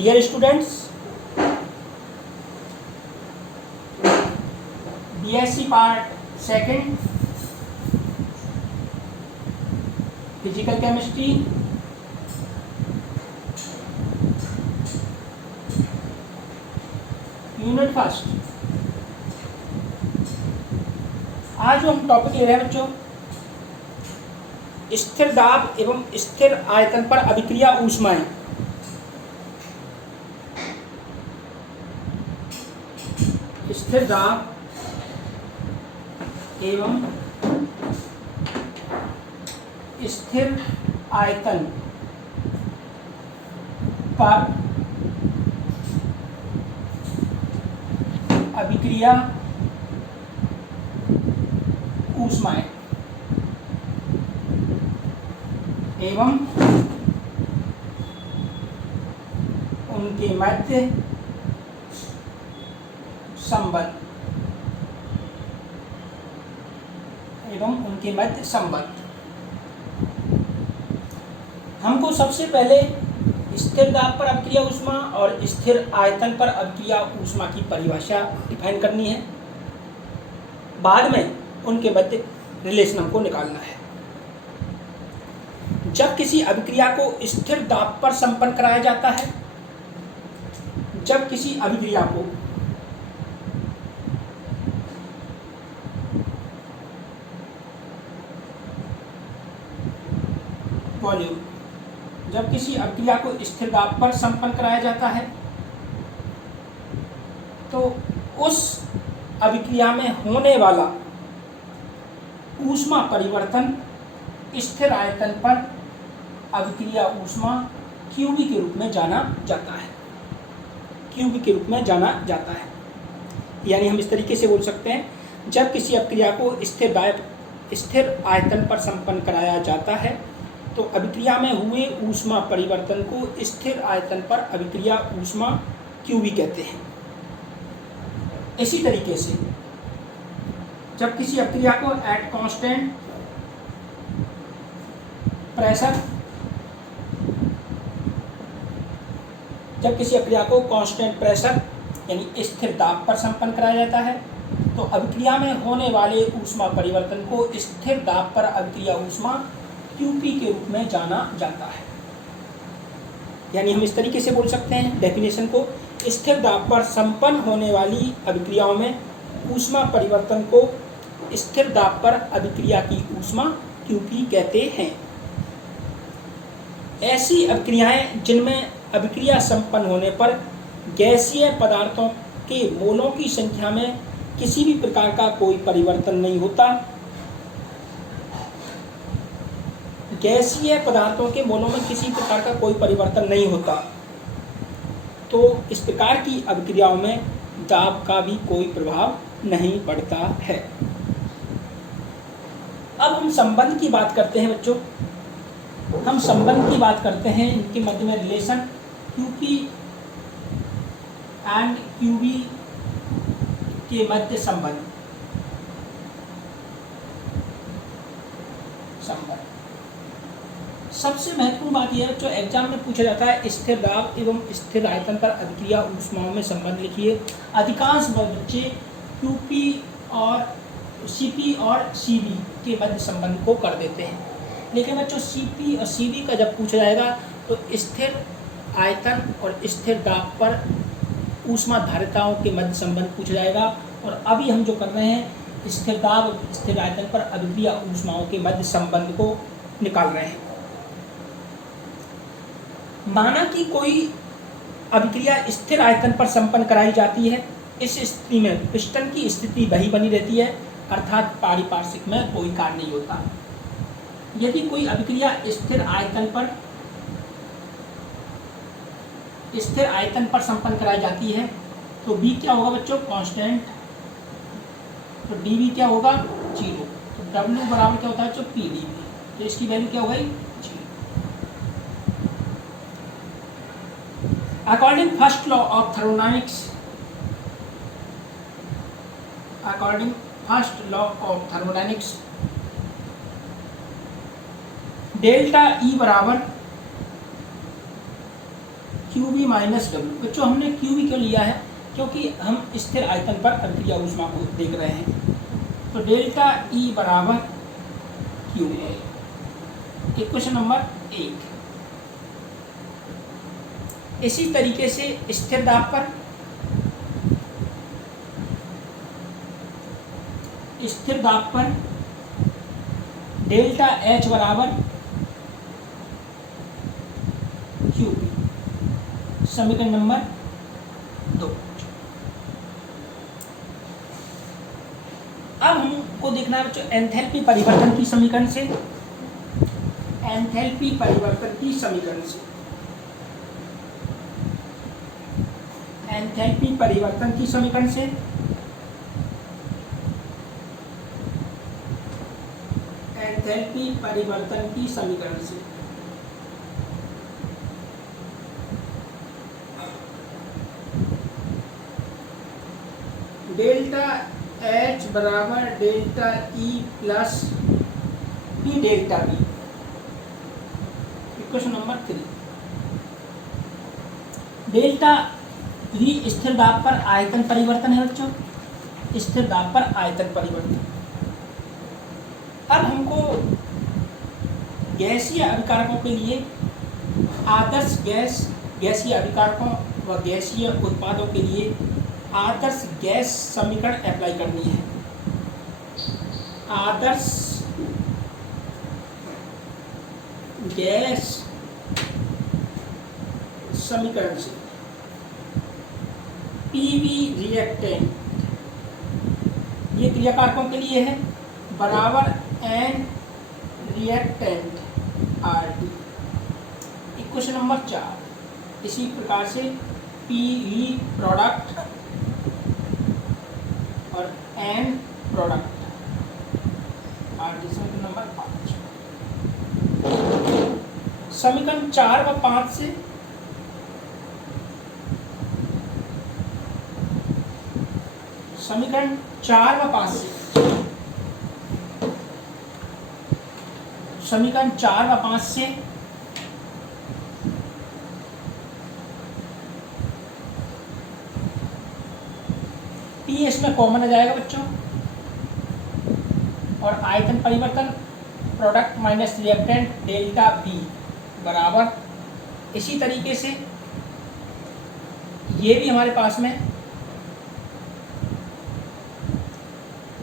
Dear students, BSc part second physical chemistry unit first. आज जो हम टॉपिक ले रहे हैं बच्चों, स्थिर दाब एवं स्थिर आयतन पर अभिक्रिया ऊष्माएं। स्थिर दाब एवं स्थिर आयतन पर अभिक्रिया ऊष्माएं एवं उनके मध्य संबंध हमको सबसे पहले स्थिर दाब पर अभिक्रिया ऊष्मा और स्थिर आयतन पर अभिक्रिया ऊष्मा की परिभाषा डिफाइन करनी है। बाद में उनके मध्य रिलेशन हमको निकालना है। जब किसी अभिक्रिया को स्थिर दाब पर संपन्न कराया जाता है, जब किसी अभिक्रिया को वॉल्यूम, जब किसी अभिक्रिया को स्थिर दाब पर संपन्न कराया जाता है तो उस अभिक्रिया में होने वाला ऊष्मा परिवर्तन स्थिर आयतन पर अभिक्रिया ऊष्मा क्यूबी के रूप में जाना जाता है। यानी हम इस तरीके से बोल सकते हैं, जब किसी अभिक्रिया को स्थिर आयतन पर संपन्न कराया जाता है तो अभिक्रिया में हुए ऊष्मा परिवर्तन को स्थिर आयतन पर अभिक्रिया ऊष्मा क्यूबी कहते हैं। इसी तरीके से जब किसी अभिक्रिया को एट कांस्टेंट प्रेशर, जब किसी अभिक्रिया को कांस्टेंट प्रेशर यानी स्थिर दाब पर संपन्न कराया जाता है तो अभिक्रिया में होने वाले ऊष्मा परिवर्तन को स्थिर दाब पर अभिक्रिया ऊष्मा क्यूपी के रूप में जाना जाता है। यानी हम इस तरीके से बोल सकते हैं डेफिनेशन को, स्थिर दाब पर संपन्न होने वाली अभिक्रियाओं में ऊष्मा परिवर्तन को स्थिर दाब पर अभिक्रिया की ऊष्मा क्यूपी कहते हैं। ऐसी अभिक्रियाएं जिनमें अभिक्रिया संपन्न होने पर गैसीय पदार्थों के मोलों की संख्या में किसी भी प्रकार का कोई परिवर्तन नहीं होता, गैसीय पदार्थों के मोलों में किसी प्रकार का कोई परिवर्तन नहीं होता, तो इस प्रकार की अभिक्रियाओं में दाब का भी कोई प्रभाव नहीं पड़ता है। अब हम संबंध की बात करते हैं बच्चों, हम संबंध की बात करते हैं, इनके मध्य में रिलेशन क्यूपी एंड क्यूबी के मध्य संबंध। सबसे महत्वपूर्ण बात यह है जो एग्जाम में पूछा जाता है, स्थिर दाब एवं स्थिर आयतन पर अभिक्रिया ऊष्माओं में संबंध लिखिए। अधिकांश बच्चे क्यूपी और सीपी और सीबी के मध्य संबंध को कर देते हैं, लेकिन बच्चों सीपी और सीबी का जब पूछा जाएगा तो स्थिर आयतन और स्थिर दाब पर ऊष्मा धारिताओं के मध्य संबंध पूछा जाएगा। और अभी हम जो कर रहे हैं स्थिर दाब और स्थिर आयतन पर अभिक्रिया ऊष्माओं के मध्य संबंध को निकाल रहे हैं। माना कि कोई अभिक्रिया स्थिर आयतन पर संपन्न कराई जाती है, इस स्थिति में पिस्टन की स्थिति वही बनी रहती है, अर्थात पारिपार्श्विक में कोई कार्य नहीं होता। यदि कोई अभिक्रिया स्थिर आयतन पर संपन्न कराई जाती है तो B क्या होगा बच्चों, कांस्टेंट, तो dV क्या होगा, 0। तो W बराबर क्या होता है बच्चों, PdV, तो इसकी वैल्यू क्या हो गई, 0। According first law of thermodynamics, delta E बराबर क्यू बी माइनस डब्ल्यू। बच्चों हमने क्यू बी क्यों लिया है, क्योंकि हम स्थिर आयतन पर अभिक्रिया ऊष्मा को देख रहे हैं। तो डेल्टा ई बराबर क्यू। Question number 1। इसी तरीके से स्थिर दाब पर डेल्टा एच बराबर क्यू, समीकरण नंबर 2। अब हमको देखना है बच्चों एंथैल्पी परिवर्तन की समीकरण से, एंथैल्पी परिवर्तन की समीकरण से, एंथैल्पी परिवर्तन की समीकरण से एंथैल्पी परिवर्तन की समीकरण से डेल्टा एच बराबर delta E plus P delta B. Question number 3। Delta V स्थिर दाब पर आयतन परिवर्तन है बच्चों, स्थिर दाब पर आयतन परिवर्तन। अब हमको गैसीय अभिकारकों के लिए आदर्श गैसीय अभिकारकों व गैसीय उत्पादों के लिए आदर्श गैस समीकरण अप्लाई करनी है। आदर्श गैस समीकरण से पीवी रिएक्टेंट, ये क्रियाकारकों के लिए है, बराबर N reactant R T. Equation number 4। इसी प्रकार से पीवी प्रोडक्ट और एन प्रोडक्ट आर टी। समीकरण नंबर 5। समीकरण 4 व 5 से समीकरण 4 व 5 से समीकरण 4 व 5 से पी इसमें कॉमन आ जाएगा बच्चों, और आयतन परिवर्तन product minus reactant delta B बराबर, इसी तरीके से ये भी हमारे पास में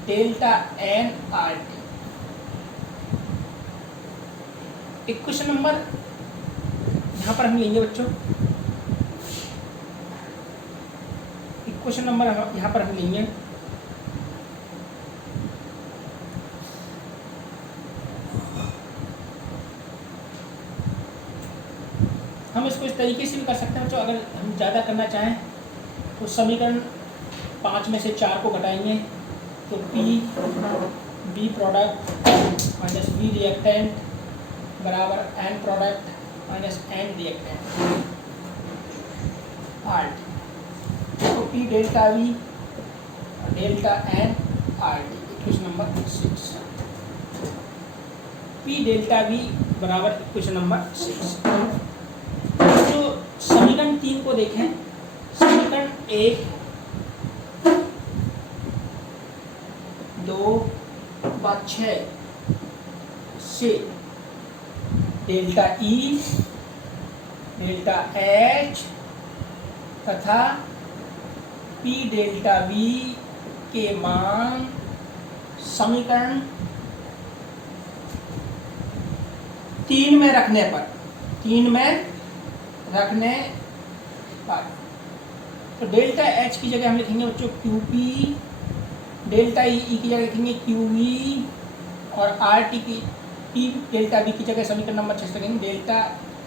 delta N R T. Equation number यहाँ पर हम लेंगे बच्चों, इक्वेशन नंबर यहाँ पर हम लेंगे हम इसको इस तरीके से भी कर सकते हैं बच्चों। अगर हम ज़्यादा करना चाहें तो समीकरण 5 में से 4 को घटाएंगे तो P B product minus B reactant बराबर N product minus N reactant R T. तो P delta V delta N R T. Equation number 6। P delta V बराबर इक्वेशन नंबर 6। तो समीकरण 3 को देखें। समीकरण 1, 2 व 6 से डेल्टा ई, डेल्टा एच तथा पी डेल्टा बी के मान समीकरण 3 में रखने पर तो डेल्टा एच की जगह हम लिखेंगे बच्चों क्यू पी, डेल्टा ई की जगह लिखेंगे क्यू वी, और आर टी की पी डेल्टा बी की जगह समीकरण नंबर 6 लिखेंगे delta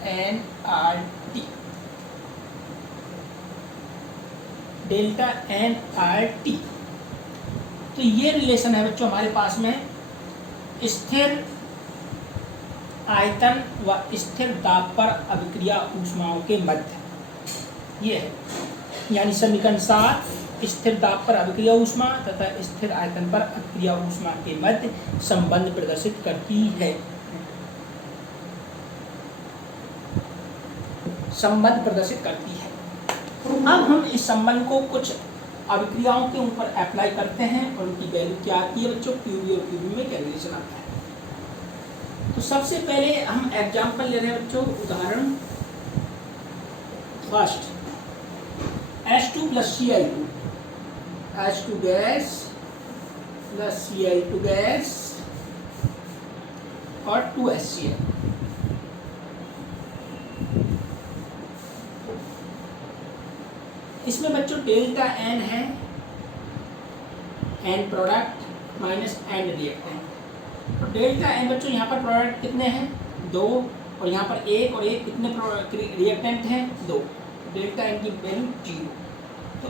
N R T. Delta N R T. तो ये रिलेशन है बच्चों हमारे पास में स्थिर आयतन व स्थिर दाब पर अभिक्रिया ऊष्माओं के मध्य, ये है। यानी समीकरण 7 स्थिर दाब पर अभिक्रिया ऊष्मा तथा स्थिर आयतन पर अभिक्रिया ऊष्मा के मध्य संबंध प्रदर्शित करती है। संबंध प्रदर्शित करती है। अब हम इस संबंध को कुछ अभिक्रियाओं के ऊपर अप्लाई करते हैं और उनकी वैल्यू क्या आती है बच्चों, QV और QB में कैलकुलेशन आता है। तो सबसे पहले हम एग्जाम्पल ले रहे हैं बच्चों, उदाहरण first H2 plus Cl2, H2 gas plus Cl2 gas और 2HCl। इसमें बच्चों डेल्टा N है, N product minus N reactant. तो डेल्टा N बच्चों यहाँ पर प्रोडक्ट कितने हैं 2 और यहाँ पर 1 और 1 कितने रिएक्टेंट हैं 2, डेल्टा N की वैल्यू 0। तो